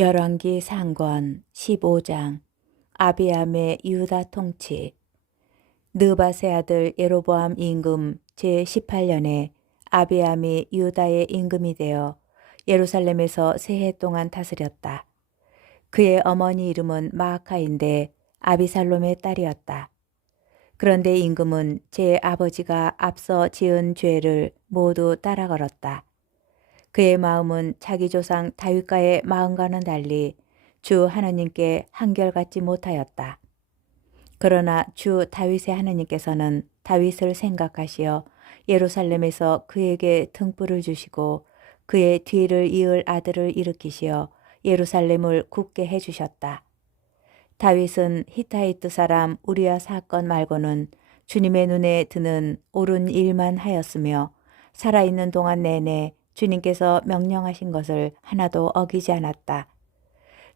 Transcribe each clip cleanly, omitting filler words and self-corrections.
열왕기 상권 15장 아비암의 유다 통치. 느밧의 아들 예로보암 임금 제18년에 아비암이 유다의 임금이 되어 예루살렘에서 3해 동안 다스렸다. 그의 어머니 이름은 마아카인데 아비살롬의 딸이었다. 그런데 임금은 제 아버지가 앞서 지은 죄를 모두 따라 걸었다. 그의 마음은 자기 조상 다윗과의 마음과는 달리 주 하나님께 한결같지 못하였다. 그러나 주 다윗의 하나님께서는 다윗을 생각하시어 예루살렘에서 그에게 등불을 주시고 그의 뒤를 이을 아들을 일으키시어 예루살렘을 굳게 해주셨다. 다윗은 히타이트 사람 우리아 사건 말고는 주님의 눈에 드는 옳은 일만 하였으며 살아있는 동안 내내 주님께서 명령하신 것을 하나도 어기지 않았다.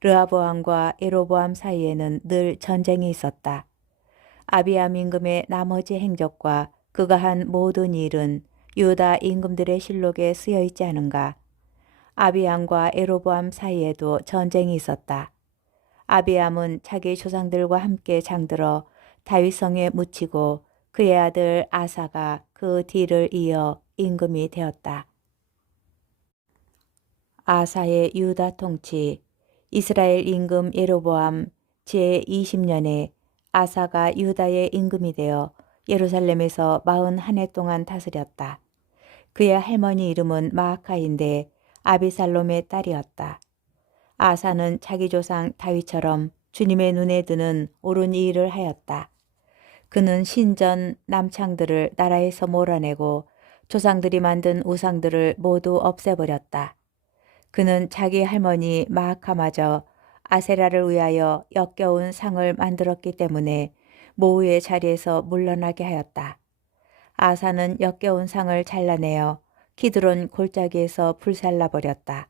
르하보암과 예로보암 사이에는 늘 전쟁이 있었다. 아비암 임금의 나머지 행적과 그가 한 모든 일은 유다 임금들의 실록에 쓰여 있지 않은가. 아비암과 예로보암 사이에도 전쟁이 있었다. 아비암은 자기 조상들과 함께 장들어 다윗성에 묻히고 그의 아들 아사가 그 뒤를 이어 임금이 되었다. 아사의 유다 통치. 이스라엘 임금 예로보암 제20년에 아사가 유다의 임금이 되어 예루살렘에서 41해 동안 다스렸다. 그의 할머니 이름은 마아카인데 아비살롬의 딸이었다. 아사는 자기 조상 다윗처럼 주님의 눈에 드는 옳은 일을 하였다. 그는 신전 남창들을 나라에서 몰아내고 조상들이 만든 우상들을 모두 없애버렸다. 그는 자기 할머니 마아카마저 아세라를 위하여 역겨운 상을 만들었기 때문에 모후의 자리에서 물러나게 하였다. 아사는 역겨운 상을 잘라내어 기드론 골짜기에서 불살라버렸다.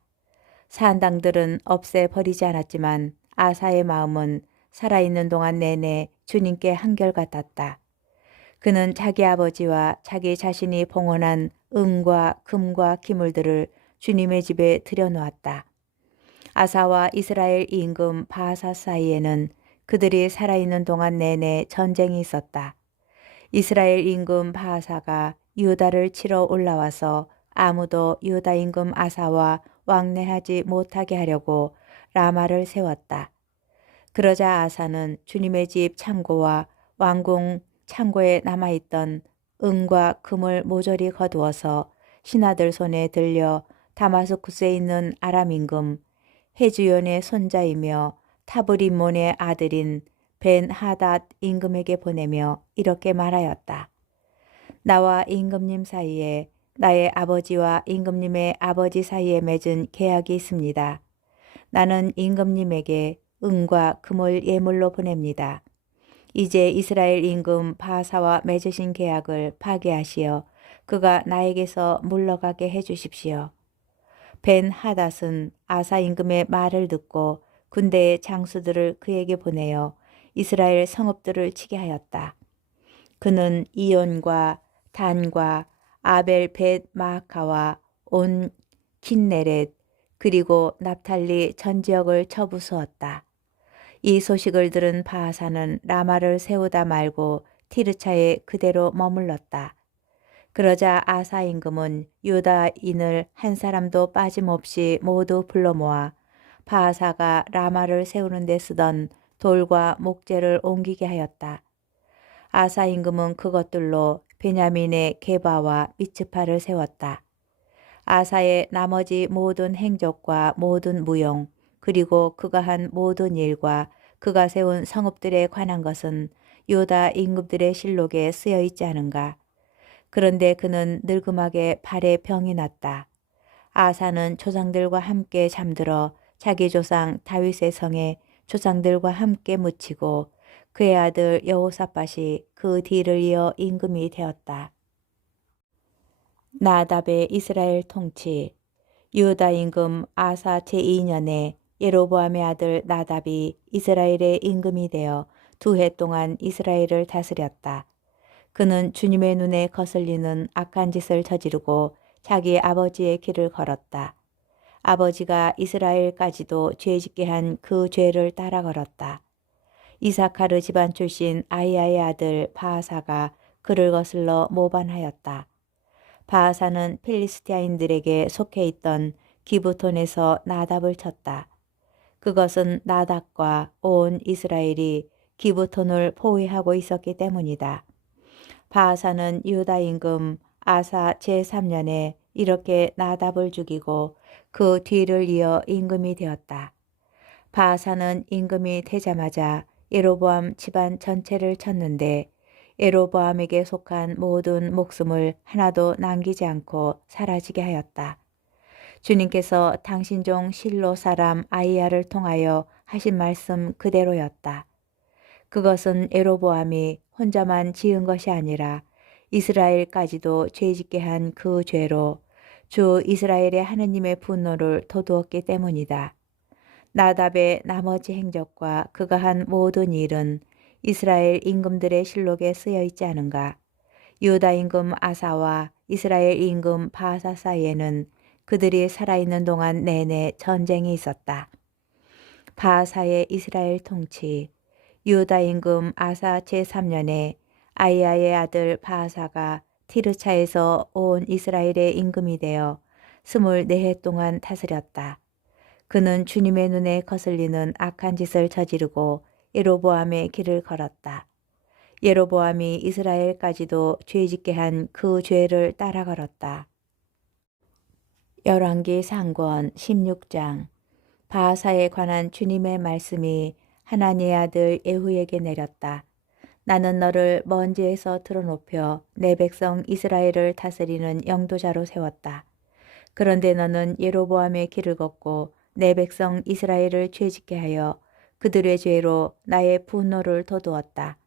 산당들은 없애버리지 않았지만 아사의 마음은 살아있는 동안 내내 주님께 한결같았다. 그는 자기 아버지와 자기 자신이 봉헌한 은과 금과 기물들을 주님의 집에 들여놓았다. 아사와 이스라엘 임금 바하사 사이에는 그들이 살아있는 동안 내내 전쟁이 있었다. 이스라엘 임금 바하사가 유다를 치러 올라와서 아무도 유다 임금 아사와 왕래하지 못하게 하려고 라마를 세웠다. 그러자 아사는 주님의 집 창고와 왕궁 창고에 남아있던 은과 금을 모조리 거두어서 신하들 손에 들려 다마스쿠스에 있는 아람 임금 헤즈연의 손자이며 타브림몬의 아들인 벤 하닷 임금에게 보내며 이렇게 말하였다. 나와 임금님 사이에 나의 아버지와 임금님의 아버지 사이에 맺은 계약이 있습니다. 나는 임금님에게 은과 금을 예물로 보냅니다. 이제 이스라엘 임금 바하사와 맺으신 계약을 파기하시어 그가 나에게서 물러가게 해주십시오. 벤 하닷은 아사 임금의 말을 듣고 군대의 장수들을 그에게 보내어 이스라엘 성읍들을 치게 하였다. 그는 이온과 단과 아벨 벳 마아카와 온 킨네렛 그리고 납탈리 전 지역을 쳐부수었다. 이 소식을 들은 바하사는 라마를 세우다 말고 티르차에 그대로 머물렀다. 그러자 아사 임금은 유다인을 한 사람도 빠짐없이 모두 불러 모아 바하사가 라마를 세우는 데 쓰던 돌과 목재를 옮기게 하였다. 아사 임금은 그것들로 베냐민의 게바와 미츠파를 세웠다. 아사의 나머지 모든 행적과 모든 무용 그리고 그가 한 모든 일과 그가 세운 성읍들에 관한 것은 유다 임금들의 실록에 쓰여 있지 않은가. 그런데 그는 늙음하게 발에 병이 났다. 아사는 조상들과 함께 잠들어 자기 조상 다윗의 성에 조상들과 함께 묻히고 그의 아들 여호사밧이 그 뒤를 이어 임금이 되었다. 나답의 이스라엘 통치. 유다 임금 아사 제2년에 예로보암의 아들 나답이 이스라엘의 임금이 되어 2해 동안 이스라엘을 다스렸다. 그는 주님의 눈에 거슬리는 악한 짓을 저지르고 자기 아버지의 길을 걸었다. 아버지가 이스라엘까지도 죄짓게 한 그 죄를 따라 걸었다. 이사카르 집안 출신 아이야의 아들 바하사가 그를 거슬러 모반하였다. 바하사는 필리스티아인들에게 속해 있던 기브톤에서 나답을 쳤다. 그것은 나답과 온 이스라엘이 기브톤을 포위하고 있었기 때문이다. 바하사는 유다 임금 아사 제3년에 이렇게 나답을 죽이고 그 뒤를 이어 임금이 되었다. 바하사는 임금이 되자마자 예로보암 집안 전체를 쳤는데 예로보암에게 속한 모든 목숨을 하나도 남기지 않고 사라지게 하였다. 주님께서 당신 종 실로 사람 아이야를 통하여 하신 말씀 그대로였다. 그것은 예로보암이 혼자만 지은 것이 아니라 이스라엘까지도 죄짓게 한 그 죄로 주 이스라엘의 하느님의 분노를 돋우었기 때문이다. 나답의 나머지 행적과 그가 한 모든 일은 이스라엘 임금들의 실록에 쓰여 있지 않은가? 유다 임금 아사와 이스라엘 임금 바하사 사이에는 그들이 살아있는 동안 내내 전쟁이 있었다. 바하사의 이스라엘 통치, 유다 임금 아사 제3년에 아이야의 아들 바하사가 티르차에서 온 이스라엘의 임금이 되어 24해 동안 다스렸다. 그는 주님의 눈에 거슬리는 악한 짓을 저지르고 예로보암의 길을 걸었다. 예로보암이 이스라엘까지도 죄짓게 한 그 죄를 따라 걸었다. 열왕기 상권 16장. 바하사에 관한 주님의 말씀이 하나니의 아들 예후에게 내렸다. 나는 너를 먼지에서 들어높여 내 백성 이스라엘을 다스리는 영도자로 세웠다. 그런데 너는 예로보암의 길을 걷고 내 백성 이스라엘을 죄짓게 하여 그들의 죄로 나의 분노를 돋우었다.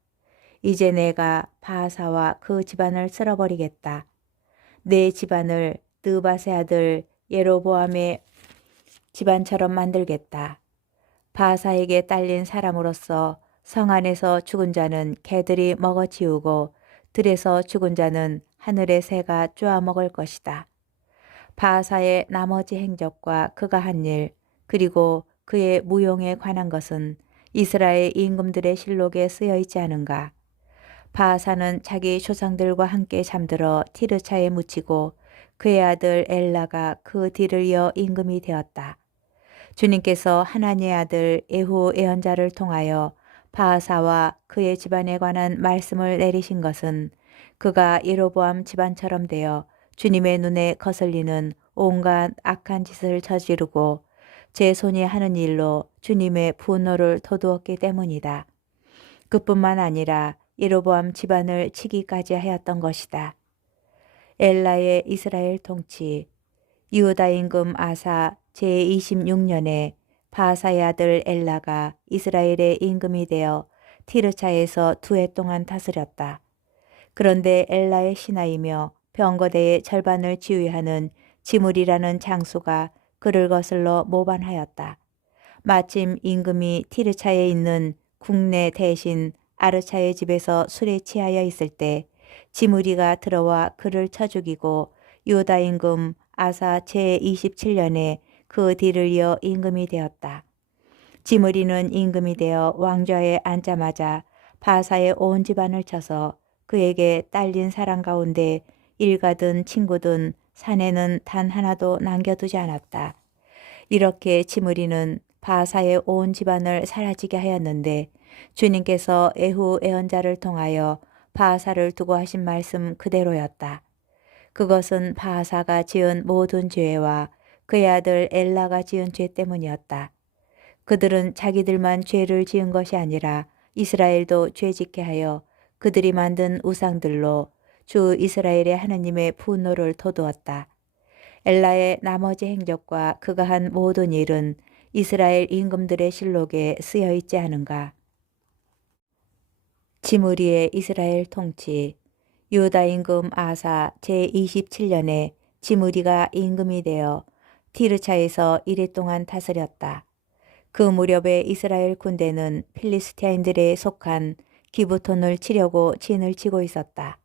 이제 내가 바하사와 그 집안을 쓸어버리겠다. 내 집안을 느밧의 아들 예로보암의 집안처럼 만들겠다. 바하사에게 딸린 사람으로서 성 안에서 죽은 자는 개들이 먹어치우고 들에서 죽은 자는 하늘의 새가 쪼아먹을 것이다. 바하사의 나머지 행적과 그가 한 일, 그리고 그의 무용에 관한 것은 이스라엘 임금들의 실록에 쓰여 있지 않은가? 바하사는 자기 조상들과 함께 잠들어 티르차에 묻히고 그의 아들 엘라가 그 뒤를 이어 임금이 되었다. 주님께서 하나님의 아들 예후 예언자를 통하여 바하사와 그의 집안에 관한 말씀을 내리신 것은 그가 예로보암 집안처럼 되어 주님의 눈에 거슬리는 온갖 악한 짓을 저지르고 제 손이 하는 일로 주님의 분노를 돋우었기 때문이다. 그뿐만 아니라 예로보암 집안을 치기까지 하였던 것이다. 엘라의 이스라엘 통치. 유다 임금 아사 제26년에 바하사의 아들 엘라가 이스라엘의 임금이 되어 티르차에서 2해 동안 다스렸다. 그런데 엘라의 신하이며 병거대의 절반을 지휘하는 지물이라는 장수가 그를 거슬러 모반하였다. 마침 임금이 티르차에 있는 국내 대신 아르차의 집에서 술에 취하여 있을 때 지무리가 들어와 그를 쳐 죽이고 유다 임금 아사 제27년에 그 뒤를 이어 임금이 되었다. 지무리는 임금이 되어 왕좌에 앉자마자 바사의 온 집안을 쳐서 그에게 딸린 사람 가운데 일가든 친구든 사내는 단 하나도 남겨두지 않았다. 이렇게 지무리는 바사의 온 집안을 사라지게 하였는데 주님께서 예후 예언자를 통하여 바사를 두고 하신 말씀 그대로였다. 그것은 바사가 지은 모든 죄와 그의 아들 엘라가 지은 죄 때문이었다. 그들은 자기들만 죄를 지은 것이 아니라 이스라엘도 죄짓게 하여 그들이 만든 우상들로 주 이스라엘의 하나님의 분노를 돋우었다. 엘라의 나머지 행적과 그가 한 모든 일은 이스라엘 임금들의 실록에 쓰여 있지 않은가. 지므리의 이스라엘 통치. 유다 임금 아사 제27년에 지므리가 임금이 되어 티르차에서 1해 동안 다스렸다. 그 무렵에 이스라엘 군대는 필리스티아인들에 속한 기브톤을 치려고 진을 치고 있었다.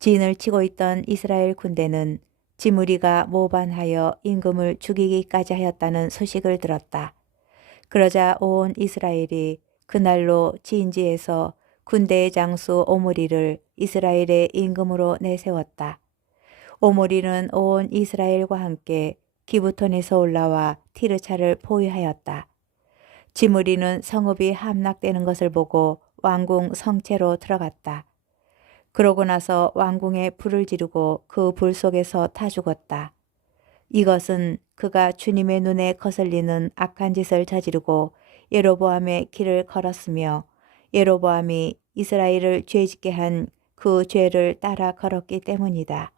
진을 치고 있던 이스라엘 군대는 지므리가 모반하여 임금을 죽이기까지 하였다는 소식을 들었다. 그러자 온 이스라엘이 그날로 진지에서 군대의 장수 오므리를 이스라엘의 임금으로 내세웠다. 오므리는 온 이스라엘과 함께 기브톤에서 올라와 티르차를 포위하였다. 지므리는 성읍이 함락되는 것을 보고 왕궁 성채로 들어갔다. 그러고 나서 왕궁에 불을 지르고 그 불 속에서 타 죽었다. 이것은 그가 주님의 눈에 거슬리는 악한 짓을 저지르고 예로보암의 길을 걸었으며 예로보암이 이스라엘을 죄짓게 한 그 죄를 따라 걸었기 때문이다.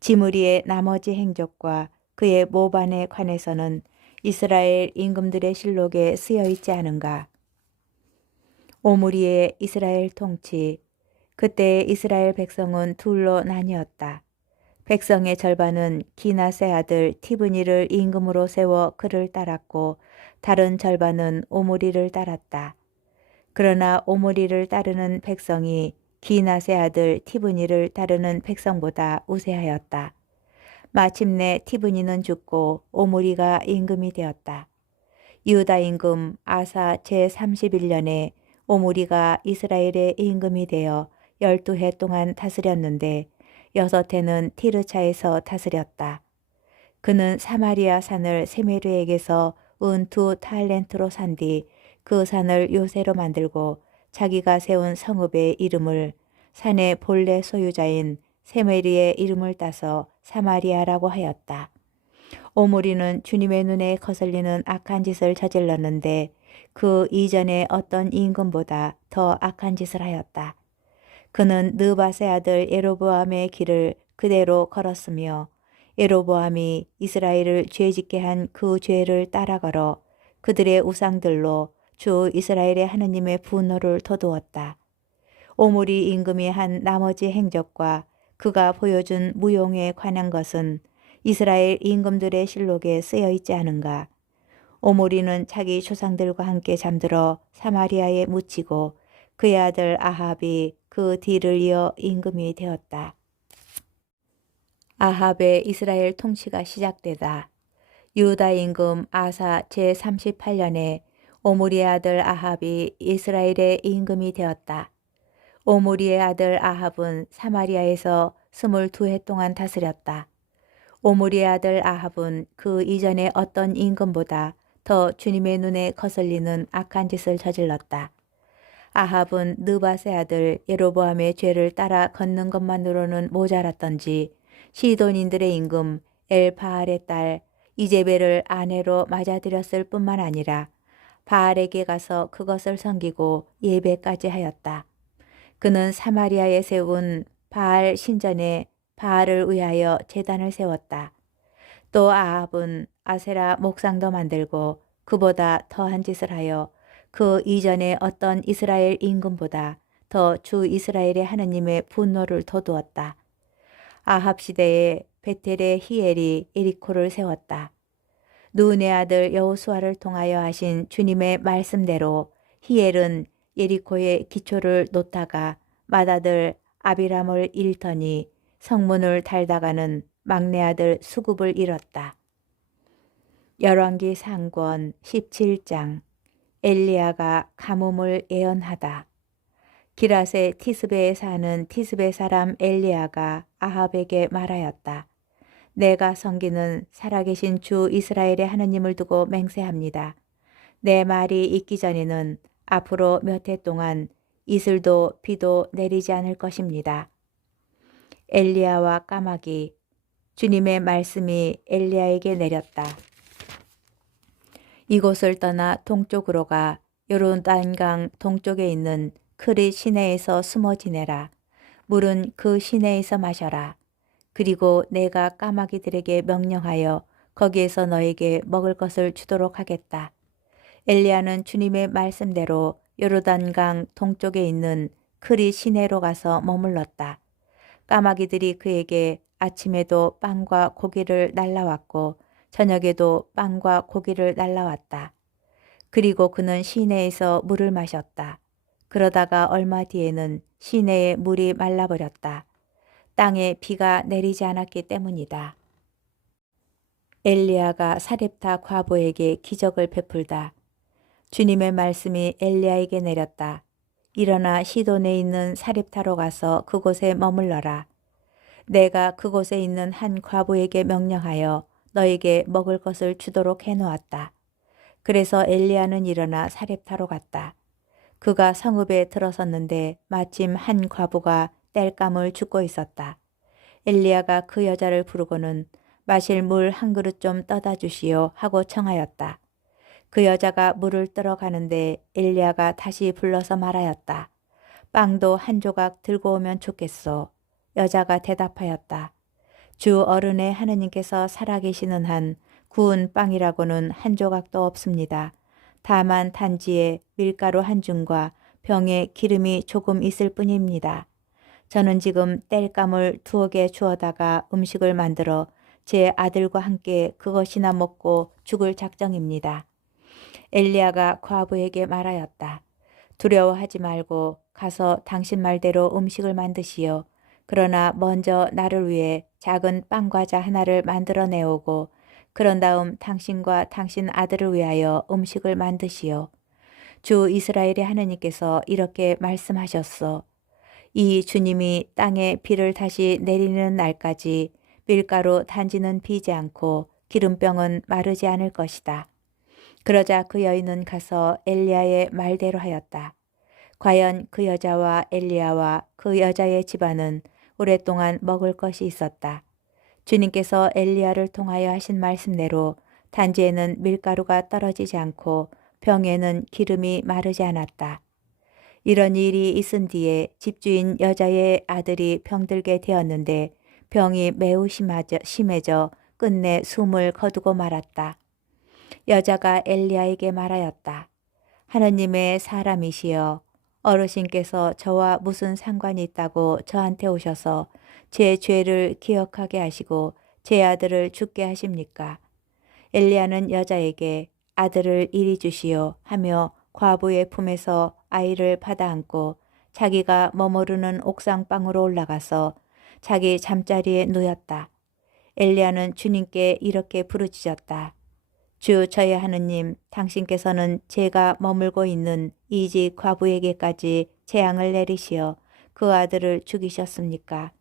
지므리의 나머지 행적과 그의 모반에 관해서는 이스라엘 임금들의 실록에 쓰여 있지 않은가. 오므리의 이스라엘 통치. 그때 이스라엘 백성은 둘로 나뉘었다. 백성의 절반은 기낫의 아들 티브니를 임금으로 세워 그를 따랐고 다른 절반은 오므리를 따랐다. 그러나 오므리를 따르는 백성이 기낫의 아들 티브니를 따르는 백성보다 우세하였다. 마침내 티브니는 죽고 오므리가 임금이 되었다. 유다 임금 아사 제31년에 오므리가 이스라엘의 임금이 되어 12해 동안 다스렸는데 6해는 티르차에서 다스렸다. 그는 사마리아 산을 세메르에게서 은 2 탈렌트로 산 뒤 그 산을 요새로 만들고 자기가 세운 성읍의 이름을 산의 본래 소유자인 세메리의 이름을 따서 사마리아라고 하였다. 오므리는 주님의 눈에 거슬리는 악한 짓을 저질렀는데 그 이전에 어떤 임금보다 더 악한 짓을 하였다. 그는 느밧의 아들 예로보암의 길을 그대로 걸었으며 예로보암이 이스라엘을 죄짓게 한 그 죄를 따라 걸어 그들의 우상들로 주 이스라엘의 하느님의 분노를 돋우었다. 오므리 임금이 한 나머지 행적과 그가 보여준 무용에 관한 것은 이스라엘 임금들의 실록에 쓰여 있지 않은가. 오므리는 자기 조상들과 함께 잠들어 사마리아에 묻히고 그의 아들 아합이 그 뒤를 이어 임금이 되었다. 아합의 이스라엘 통치가 시작되다. 유다 임금 아사 제38년에 오므리의 아들 아합이 이스라엘의 임금이 되었다. 오므리의 아들 아합은 사마리아에서 22해 동안 다스렸다. 오므리의 아들 아합은 그 이전에 어떤 임금보다 더 주님의 눈에 거슬리는 악한 짓을 저질렀다. 아합은 느밧의 아들 예로보암의 죄를 따라 걷는 것만으로는 모자랐던지 시돈인들의 임금 엘바알의 딸 이제벨을 아내로 맞아들였을 뿐만 아니라 바알에게 가서 그것을 섬기고 예배까지 하였다. 그는 사마리아에 세운 바알 신전에 바알을 위하여 제단을 세웠다. 또 아합은 아세라 목상도 만들고 그보다 더한 짓을 하여 그 이전에 어떤 이스라엘 임금보다 더 주 이스라엘의 하느님의 분노를 돋우었다. 아합 시대에 베텔의 히엘이 에리코를 세웠다. 눈의 아들 여호수아를 통하여 하신 주님의 말씀대로 히엘은 예리코의 기초를 놓다가 맏아들 아비람을 잃더니 성문을 달다가는 막내 아들 수굽을 잃었다. 열왕기 상권 17장. 엘리야가 가뭄을 예언하다. 기랏의 티스베에 사는 티스베 사람 엘리야가 아합에게 말하였다. 내가 섬기는 살아계신 주 이스라엘의 하느님을 두고 맹세합니다. 내 말이 있기 전에는 앞으로 몇 해 동안 이슬도 비도 내리지 않을 것입니다. 엘리야와 까마귀. 주님의 말씀이 엘리야에게 내렸다. 이곳을 떠나 동쪽으로 가 요르단강 동쪽에 있는 크릿 시내에서 숨어 지내라. 물은 그 시내에서 마셔라. 그리고 내가 까마귀들에게 명령하여 거기에서 너에게 먹을 것을 주도록 하겠다. 엘리야는 주님의 말씀대로 요르단강 동쪽에 있는 크릿 시내로 가서 머물렀다. 까마귀들이 그에게 아침에도 빵과 고기를 날라왔고 저녁에도 빵과 고기를 날라왔다. 그리고 그는 시내에서 물을 마셨다. 그러다가 얼마 뒤에는 시내의 물이 말라버렸다. 땅에 비가 내리지 않았기 때문이다. 엘리야가 사렙타 과부에게 기적을 베풀다. 주님의 말씀이 엘리야에게 내렸다. 일어나 시돈에 있는 사렙타로 가서 그곳에 머물러라. 내가 그곳에 있는 한 과부에게 명령하여 너에게 먹을 것을 주도록 해놓았다. 그래서 엘리야는 일어나 사렙타로 갔다. 그가 성읍에 들어섰는데 마침 한 과부가 땔감을 줍고 있었다. 엘리야가 그 여자를 부르고는 마실 물 한 그릇 좀 떠다 주시오 하고 청하였다. 그 여자가 물을 뜨러 가는데 엘리야가 다시 불러서 말하였다. 빵도 한 조각 들고 오면 좋겠소. 여자가 대답하였다. 주 어른의 하느님께서 살아계시는 한 구운 빵이라고는 한 조각도 없습니다. 다만 단지에 밀가루 한 줌과 병에 기름이 조금 있을 뿐입니다. 저는 지금 땔감을 2개 주어다가 음식을 만들어 제 아들과 함께 그것이나 먹고 죽을 작정입니다. 엘리야가 과부에게 말하였다. 두려워하지 말고 가서 당신 말대로 음식을 만드시오. 그러나 먼저 나를 위해 작은 빵과자 하나를 만들어 내오고 그런 다음 당신과 당신 아들을 위하여 음식을 만드시오. 주 이스라엘의 하느님께서 이렇게 말씀하셨소. 이 주님이 땅에 비를 다시 내리는 날까지 밀가루 단지는 비지 않고 기름병은 마르지 않을 것이다. 그러자 그 여인은 가서 엘리야의 말대로 하였다. 과연 그 여자와 엘리야와 그 여자의 집안은 오랫동안 먹을 것이 있었다. 주님께서 엘리야를 통하여 하신 말씀대로 단지에는 밀가루가 떨어지지 않고 병에는 기름이 마르지 않았다. 이런 일이 있은 뒤에 집주인 여자의 아들이 병들게 되었는데 병이 매우 심해져 끝내 숨을 거두고 말았다. 여자가 엘리야에게 말하였다. 하느님의 사람이시여, 어르신께서 저와 무슨 상관이 있다고 저한테 오셔서 제 죄를 기억하게 하시고 제 아들을 죽게 하십니까? 엘리야는 여자에게 아들을 이리 주시오 하며 과부의 품에서 아이를 받아 안고 자기가 머무르는 옥상방으로 올라가서 자기 잠자리에 누웠다. 엘리야는 주님께 이렇게 부르짖었다. 주 저의 하느님, 당신께서는 제가 머물고 있는 이 집 과부에게까지 재앙을 내리시어 그 아들을 죽이셨습니까?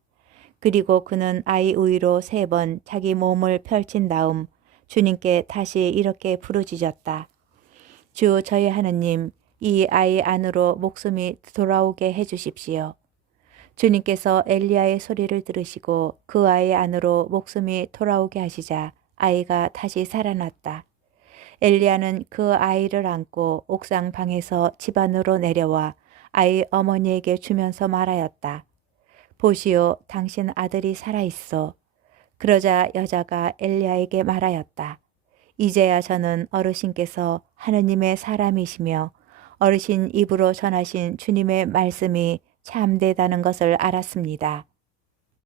그리고 그는 아이 우위로 3번 자기 몸을 펼친 다음 주님께 다시 이렇게 부르짖었다. 주 저의 하느님, 이 아이 안으로 목숨이 돌아오게 해주십시오. 주님께서 엘리야의 소리를 들으시고 그 아이 안으로 목숨이 돌아오게 하시자 아이가 다시 살아났다. 엘리야는 그 아이를 안고 옥상 방에서 집 안으로 내려와 아이 어머니에게 주면서 말하였다. 보시오, 당신 아들이 살아있어. 그러자 여자가 엘리야에게 말하였다. 이제야 저는 어르신께서 하느님의 사람이시며 어르신 입으로 전하신 주님의 말씀이 참되다는 것을 알았습니다.